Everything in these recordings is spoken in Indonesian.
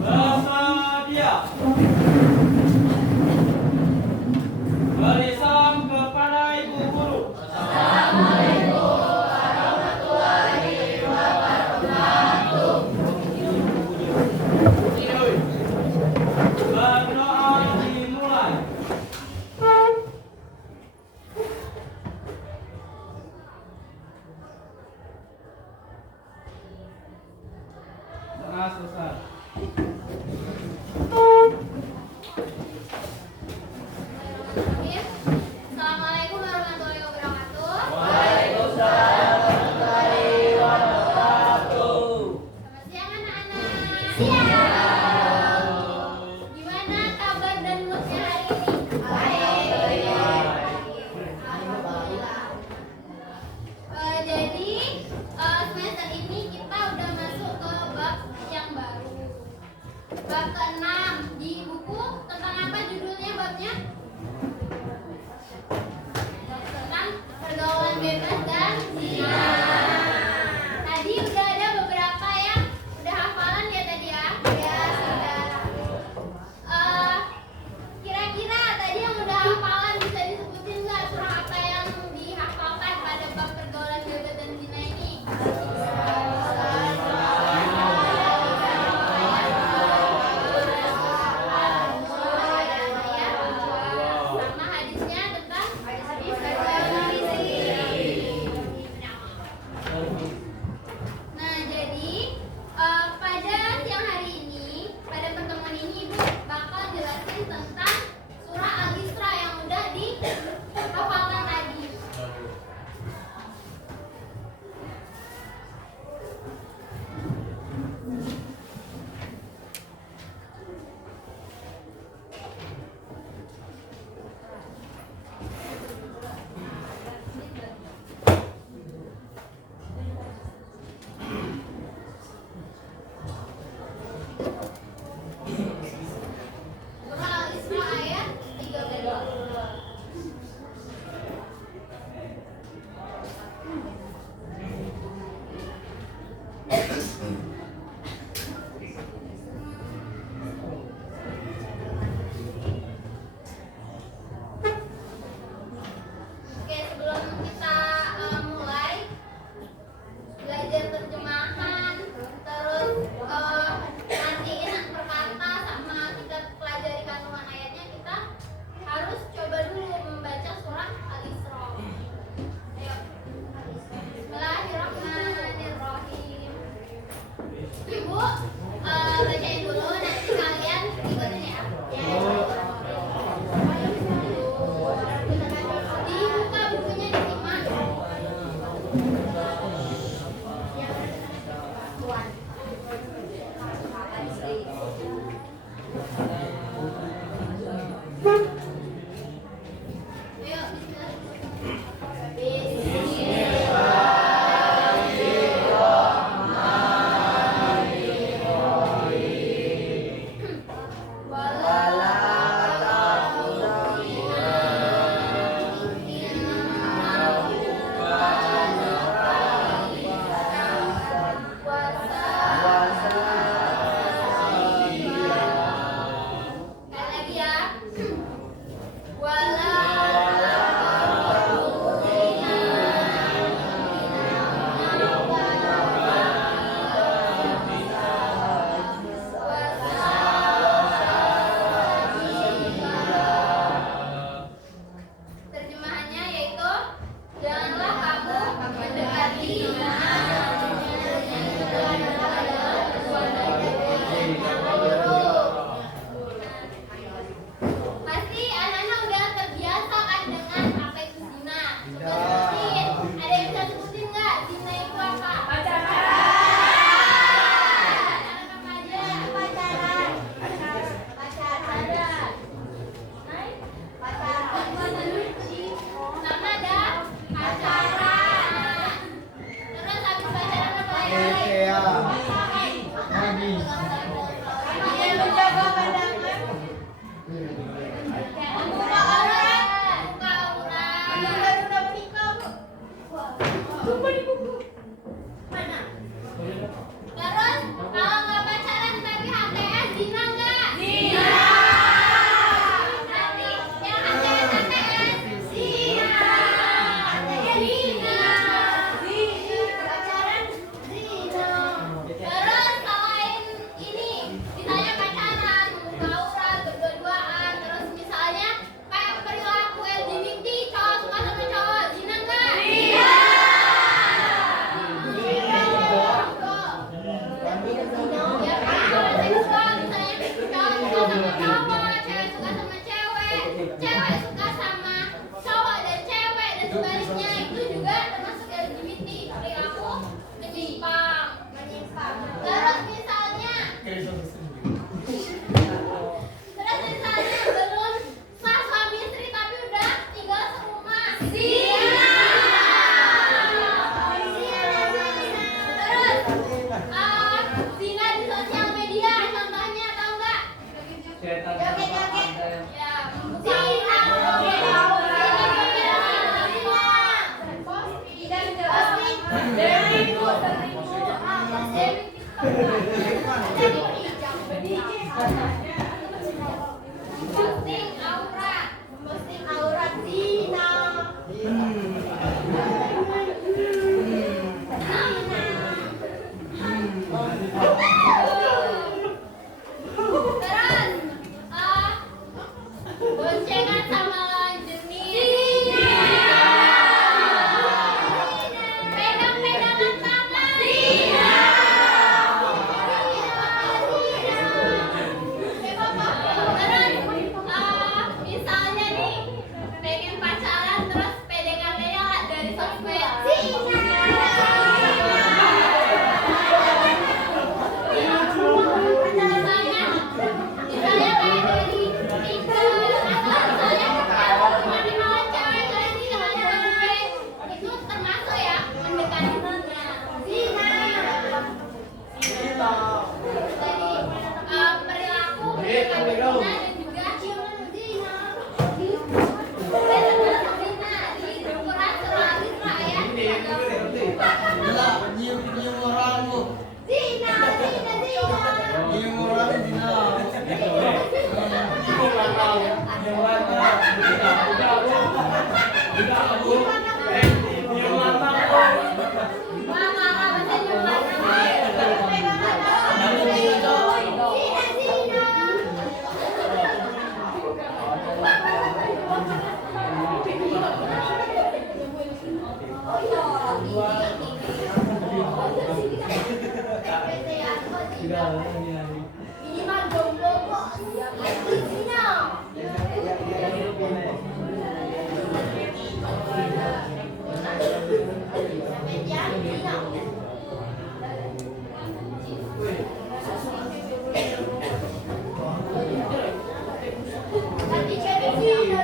Bersedia. Berisalam kepada Ibu Guru. Berdoa dimulai. Doa selesai. Assalamualaikum warahmatullahi wabarakatuh. Waalaikumsalam warahmatullahi wabarakatuh. Selamat siang anak-anak. Siang. Gimana kabar dan moodnya hari ini? Baik. Alhamdulillah. Jadi semester ini kita udah masuk ke bab yang baru. Bab ke-6 di buku tentang apa judulnya babnya? Tentang pergaulan bebas dan zina. Tadi udah ada beberapa yang udah hafalan ya tadi ya? Ya, sudah. Kira-kira tadi yang udah hafalan bisa disebutin nggak surah apa yang dihafalkan pada bab pergaulan bebas dan zina ini? Sama hadisnya tentang hadis Nah, jadi pada siang hari ini, pada pertemuan ini Ibu bakal jelasin tentang surah Al-Isra yang udah dihafalkan tadi. Surah Al-Isra ayat 32. Oke, sebelum kita mulai belajar terjemahan, terus nantiin perkata sama kita pelajari kandungan ayatnya, kita harus coba dulu membaca surah Al-Isra. Ayo, Bismillahirrahmanirrahim. Ibu bacain dulu, nanti kalian ikutin ya. Dibuka bukunya, disimak. Ayo, Sekali lagi ya. Terjemahannya yaitu janganlah kamu mendekati Pasti anak-anak udah terbiasa kan dengan apa itu zina. Coba sebutin. Ada yang bisa sebutin nggak? Zina itu apa? Pacaran. Apa aja? Pacaran. Pacaran. Pacaran. Sama ada pacaran. Zina di sosial media, contohnya tahu nggak? Cetak. Ya, membuka posting aurat Zina. Terus boncengan sama lawan jenis. Pegang-pegangan tangan. Terus misalnya nih pengen pacaran terus PDKT-nya dari sosmed. Misalnya kayak dari Tinder atau misalnya cuma kenalan cewek kalian di sosmed, itu termasuk ya mendekatinya. Jadi perilaku mendekati zina dan juga zina. Di ukuran surah Al-Isra ayat 30. Nyium orang lu. Zina. Nyium orang zina. Minimal jomblo bos. Zina. Tapi cewek zina.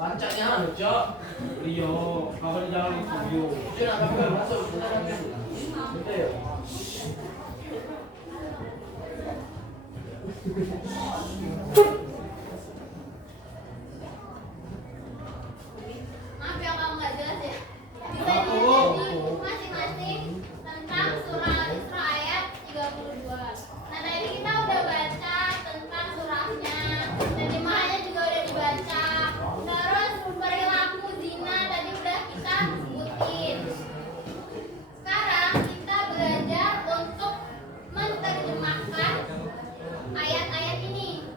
Wancaknya anu, Cok. Rio, kalau di jalan itu Rio. Itu nak gambar masuk. Betul ya? Maaf ya kalau nggak jelas ya. Bisa dilihat di masing-masing tentang surah Al-Isra ayat 32. Nah tadi kita udah baca tentang surahnya, terjemahannya juga udah dibaca. Terus perilaku zina tadi udah kita sebutin. Sekarang kita belajar untuk menerjemahkan ayat-ayat ini.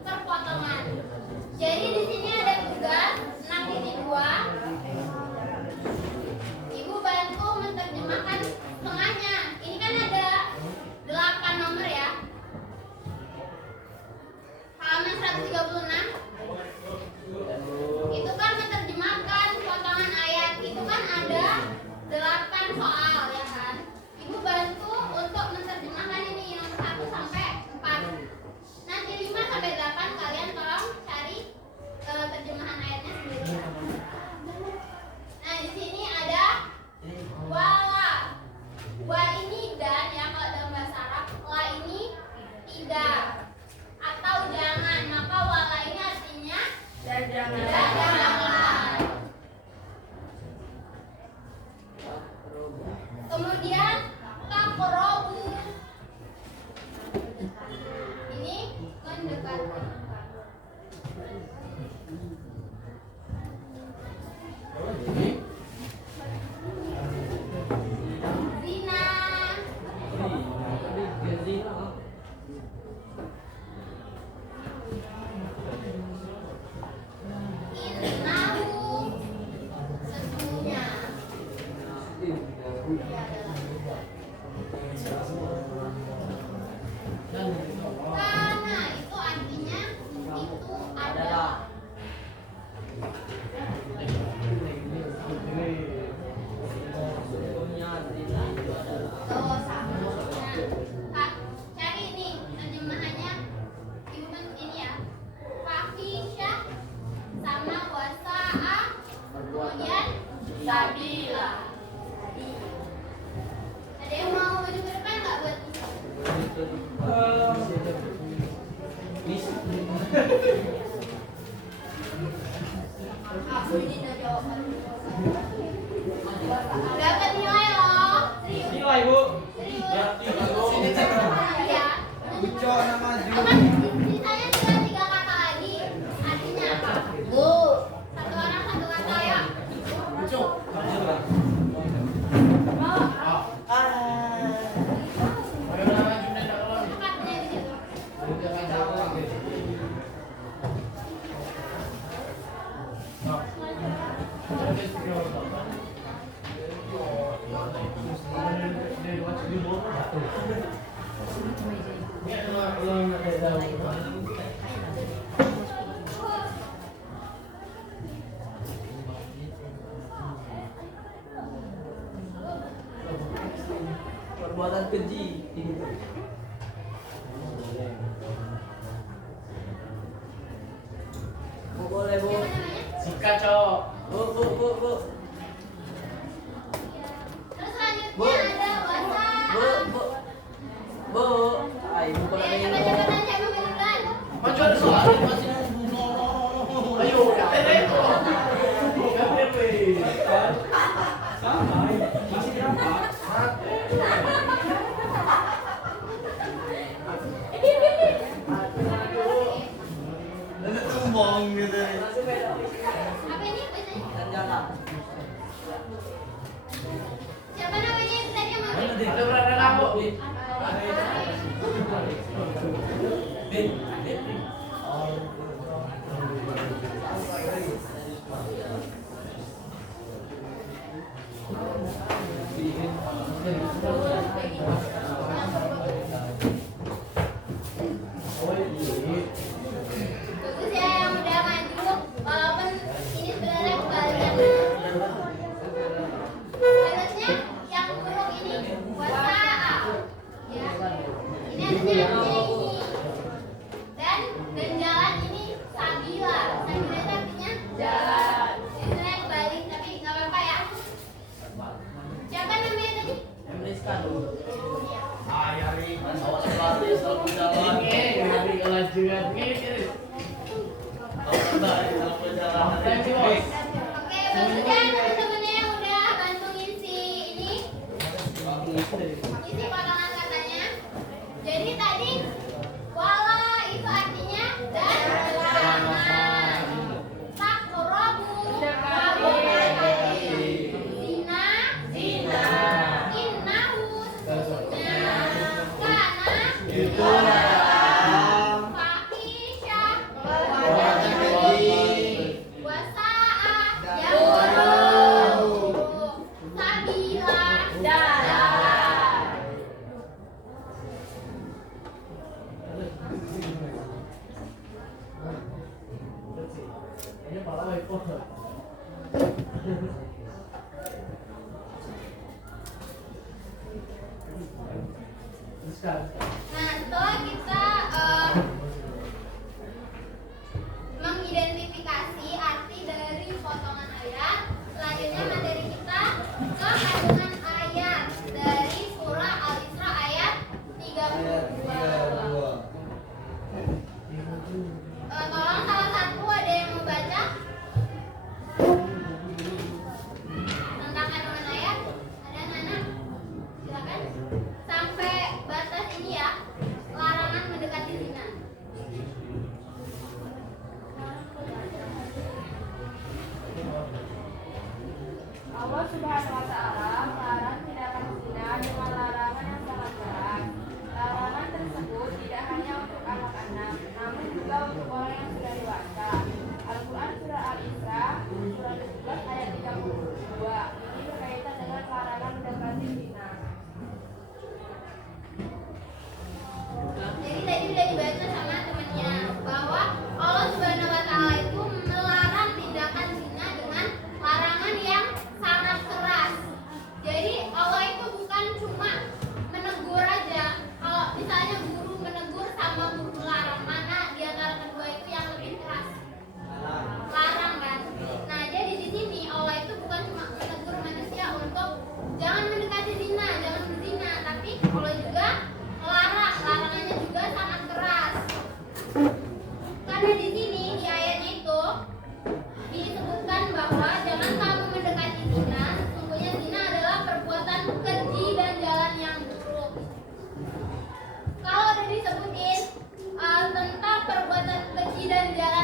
Sabila. Ada yang mau maju ke depan nggak buat aku ini udah jawab. Dapat nilai loh. Serius. Nilai bu. Serius. Ya, Sini cek. Iya. Uco nama maju. Teman, sisanya tinggal 3 kata lagi. Artinya apa? Bu. Satu orang satu kata ya. Uco. Cepatnya di situ. Perbuatan keji. Bu, boleh bu. Siapa namanya? Sika cok. Bu. Terus selanjutnya Bu. ada wasa. Bu. Ay, bu pala Ayo kayo. cepet-cepetan siapa duluan? Maju ada soal masih nunggu. Ayo, itu. Sama. Masih berapa? Ada tumbang gitu. Apa ini bacanya? Dan jalan. Siapa namanya yang tadi yang mau? Ada berada kamu. Bagus ya yang udah maju. Walaupun ini sebenarnya kebalikan. Harusnya yang buruk ini wasa'a. Ya. Ini artinya ini. Dan jalan ini sabila. Sabila itu artinya jalan. Ini sebenarnya kebalik tapi nggak apa-apa ya. Siapa namanya tadi? Emriskan. Iya. Ayari, awal sekali selalu jalan. Hari kelanjutan ini. Oke, bagus ya teman-temannya yang udah bantu ngisi ini. Isi potongan katanya. Jadi tadi wala itu artinya dan jangan. Takrobu kamu mendekati. Zina innahu sesungguhnya kana fahisyah wasa'a yang buruk sabila jalan. Ini pala may po. Sekarang. Nah, setelah kita mengidentifikasi arti dari potongan ayat, selanjutnya materi kita ke kandungan ayat dari surah Al-Isra ayat 32. Tolong salah satu ada yang mau baca tentang kandungan ayat? Ada anak-anak? Silakan. Sampai batas ini ya, larangan mendekati zina. Allah Subhanahu wa taala melarang tindakan zina dengan larangan yang sangat keras. Larangan tersebut tidak hanya untuk anak-anak, namun juga untuk orang yang sudah dewasa. Al-Quran surah Al-Isra surah 17 ayat 32 ini berkaitan dengan larangan mendekati zina. Jadi tadi udah dibaca sama temannya bahwa Allah Subhanahu wa taala itu melarang tindakan zina dengan larangan yang sangat keras.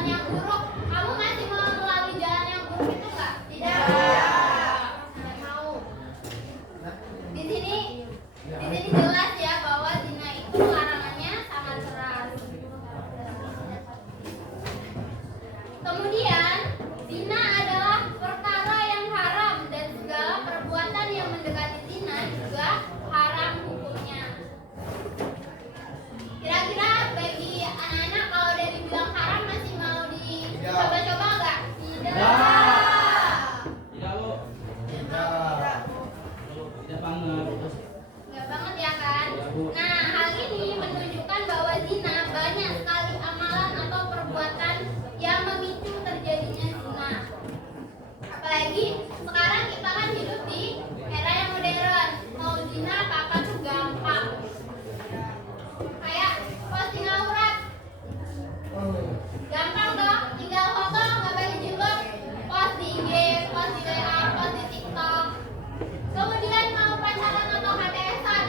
jalan yang buruk. Kamu masih mau melalui jalan yang buruk itu nggak? Tidak. Tidak mau. Di sini jelas ya bahwa zina itu larangannya sangat keras. Kemudian zina adalah perkara yang haram dan segala perbuatan yang mendekati zina juga haram hukumnya. Kira-kira bagi anak-anak kalau udah dibilang haram masih mau dicoba-coba nggak? Tidak. Tidak, Bu. Tidak banget. Nggak banget ya kan? Nah, hal ini menunjukkan bahwa zina banyak sekali amalan atau perbuatan yang memicu terjadinya zina. Apalagi sekarang kita kan hidup di era yang modern. Mau zina apa-apa tuh gampang. Kayak posting aurat. Gampang dong, tinggal foto nggak pakai jilbab, post di IG, post di WA, post di TikTok. Kemudian mau pacaran atau HTS-an,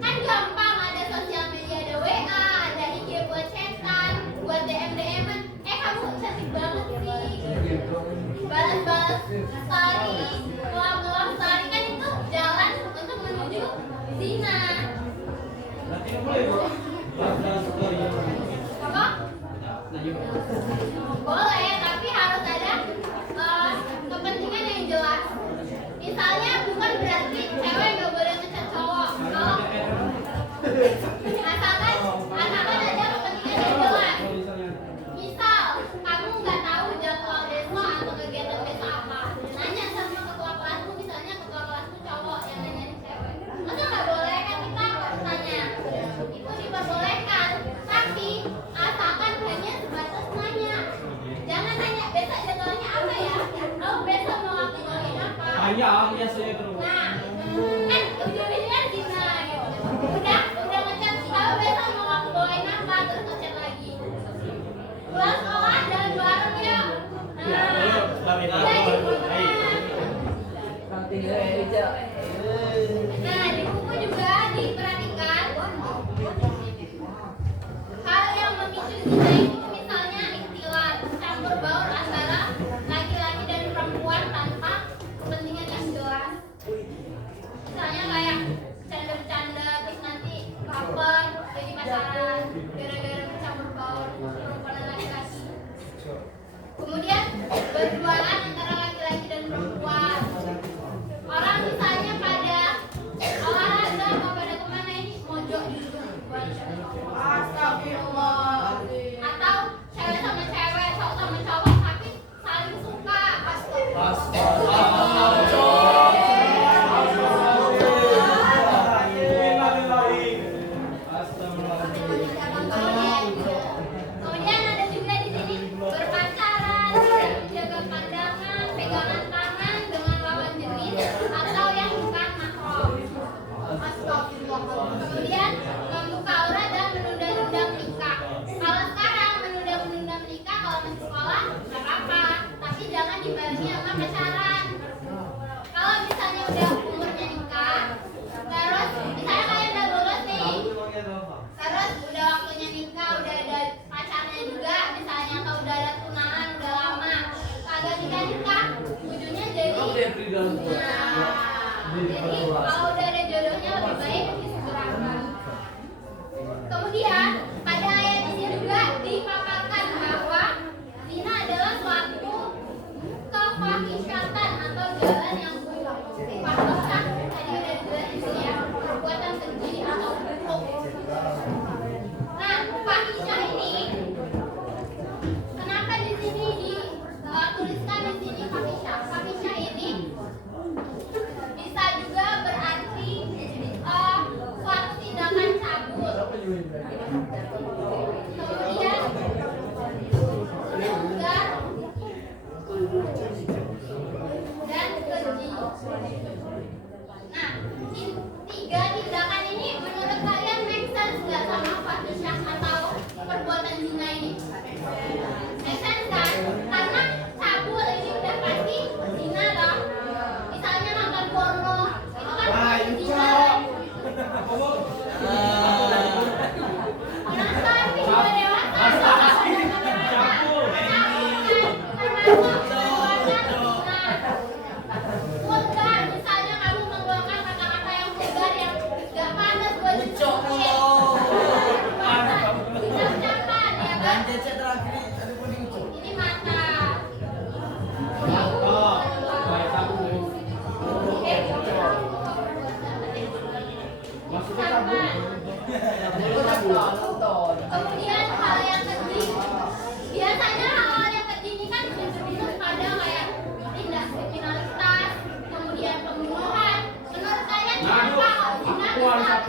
kan gampang, ada sosial media, ada WA, ada IG buat chatan, buat DM-DM-an. Kamu cantik banget sih. Balas-balas story, ngelam-ngelam story, kan itu jalan untuk menuju zina. Berarti nggak boleh, Bu. Balas story. Apa? Nah, yuk. Boleh, tapi harus ada kepentingan yang jelas. Misalnya bukan berarti cewek nggak boleh ngechat cowok. Kalau asalkan ada kepentingan yang jelas. Misal kamu nggak tahu jadwal besok atau kegiatan besok apa, nanya sama ketua kelasmu, misalnya ketua kelasmu cowok yang nanya cewek. Masa nggak boleh kan kita tanya? Itu diperbolehkan, tapi asalkan hanya sebatas nanya. Jangan tanya besok jadwalnya apa ya? Oh besok mau aku bawain apa? Ayah, ya saya terus. Nah, kan ujung-ujungnya zina gitu. Udah ngechat, tahu besok mau aku bawain apa, terus ngechat lagi. Pulang sekolah jalan bareng yuk. Nah, di buku juga diperhatikan hal yang memicu zina itu misalnya ikhtilat, campur baur antara laki-laki dan perempuan tanpa kepentingan yang jelas. Misalnya kayak bercanda-bercanda terus nanti baper jadi pacaran gara-gara bercampur baur perempuan dan laki-laki. Kemudian berduaan antara laki-laki dan perempuan. Orang misalnya pada olahraga atau pada kemana ini mojok di rumah. Astagfirullah. Atau cewek sama cewek, cowok sama cowok tapi saling suka. Kemudian ada juga di sini berpacaran, jaga pandangan, pegangan tangan dengan lawan jenis atau yang bukan mahram. Kemudian membuka aurat dan menunda-nunda menikah. Kalau sekarang menunda-nunda menikah kalau masih sekolah nggak apa-apa, tapi jangan dibarengi sama pacaran. Kalau misalnya udah umurnya nikah, terus misalnya kalian udah lulus nih, terus udah waktunya nikah, udah ada pacarnya juga misalnya, atau udah ada tunangan udah lama, kagak nikah, ujungnya jadi jadi kalau udah ada jodohnya lebih baik disegerakan. Kemudian pada ayat ini juga dipaparkan bahwa zina adalah suatu kefahisyatan atau jalan yang buruk. Fahisyah tadi udah dijelasin sih ya, perbuatan keji atau buruk. Nah, fahisyah ini kenapa di sini dituliskan di sini fahisyah? Fahisyah ini bisa juga berarti suatu tindakan cabul.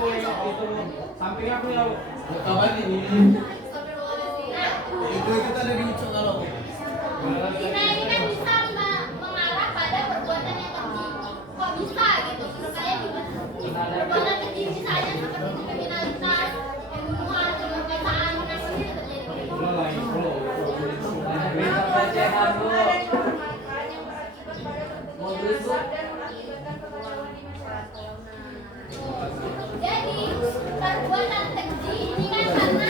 aku yang itu samping aku ya. Kawan ini. Nah, Itu kita ada di ucap kalau. zina ini kan bisa mengarah pada perbuatan yang keji. Kok bisa gitu? Menurut kalian gimana? Perbuatan keji misalnya seperti kriminalitas, pembunuhan, pemeriksaan, itu terjadi. Kita pelecehan bu. Jadi perbuatan keji ini kan karena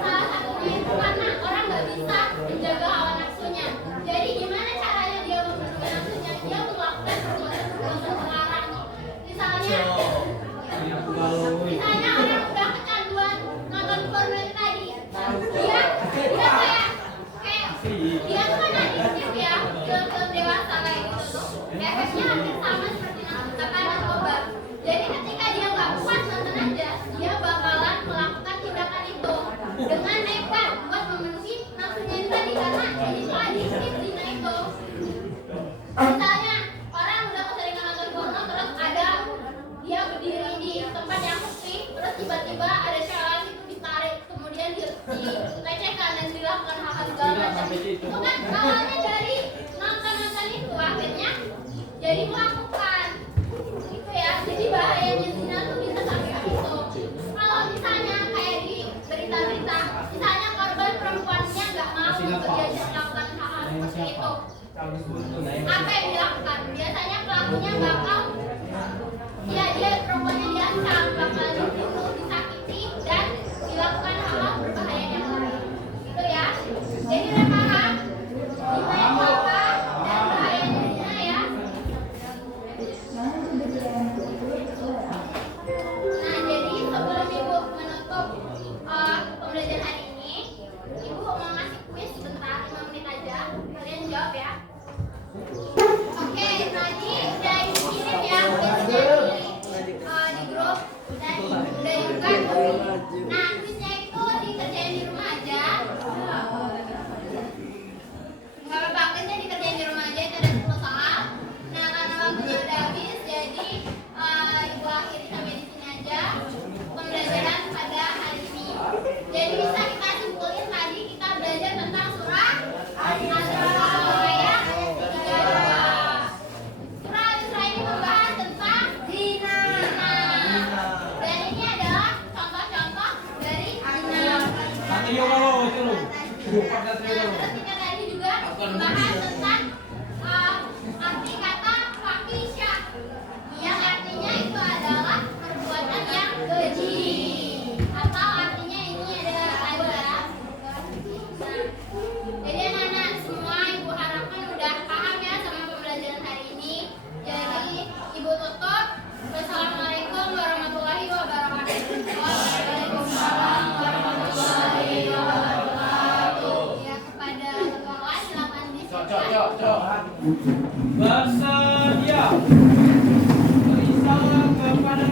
salah satunya itu karena orang nggak bisa menjaga hawa nafsunya. Jadi gimana caranya dia memenuhi nafsunya? Dia melakukan perbuatan terlarang. Misalnya orang udah kecanduan nonton porno itu tadi. Dia kayak dia tuh kan adiktif ya film-film dewasa kayak gitu tuh. Efeknya hampir sama seperti narkoba. Jadi ketika dia nggak puas nonton aja, dia bakalan melakukan tindakan itu dengan nekat buat memenuhi nafsunya itu tadi karena ini tuh adiktif zina itu. Misalnya orang udah keseringan nonton porno terus ada dia berdiri di tempat yang sepi terus tiba-tiba ada cewek itu ditarik kemudian dilecehkan dan dilakukan hal-hal segala macam. Itu kan awalnya dari nonton itu akhirnya jadi melakukan itu ya. Jadi bahayanya zina tuh bisa sampai ke situ. Kalau misalnya kayak di berita-berita, misalnya korban perempuannya nggak mau untuk diajak melakukan hal-hal seperti itu, apa yang dilakukan? Biasanya pelakunya bakal dia perempuannya diancam bakal dibunuh, disakiti dan dilakukan hal-hal berbahaya yang lain. Gitu ya. Jadi udah paham zina itu apa dan bahayanya zina ya. Nah, jadi sebelum Ibu menutup pembelajaran hari ini, Ibu mau ngasih kuis sebentar 5 menit aja. Kalian jawab ya. Oke, tadi udah dikirim ya kuisnya di grup dan udah dibuka. Nah, kuisnya itu dikerjain di rumah aja. Nggak apa-apa, kuisnya dikerjain di rumah aja, itu ada 10 soal. Nah, karena waktunya udah habis, jadi Ibu akhiri sampai di sini aja pembelajaran pada hari ini. Jadi bisa kita simpulin tadi kita belajar tentang surah Al-Isra ayat 32. Surah Al-Isra ini membahas tentang zina. Dan ini adalah contoh-contoh dari zina. Nanti yo kalau itu lu. Nah, terus kita tadi juga membahas tentang arti kata fahisyah yang artinya itu adalah perbuatan yang keji atau artinya ini adalah aibah. Nah, jadi anak-anak semua Ibu harapkan udah paham ya sama pembelajaran hari ini. Jadi Ibu tutup. Wassalamualaikum warahmatullahi wabarakatuh. Waalaikumsalam warahmatullahi wabarakatuh. Ya, kepada ketua kelas silakan disiapkan. Bersedia. Beri salam kepada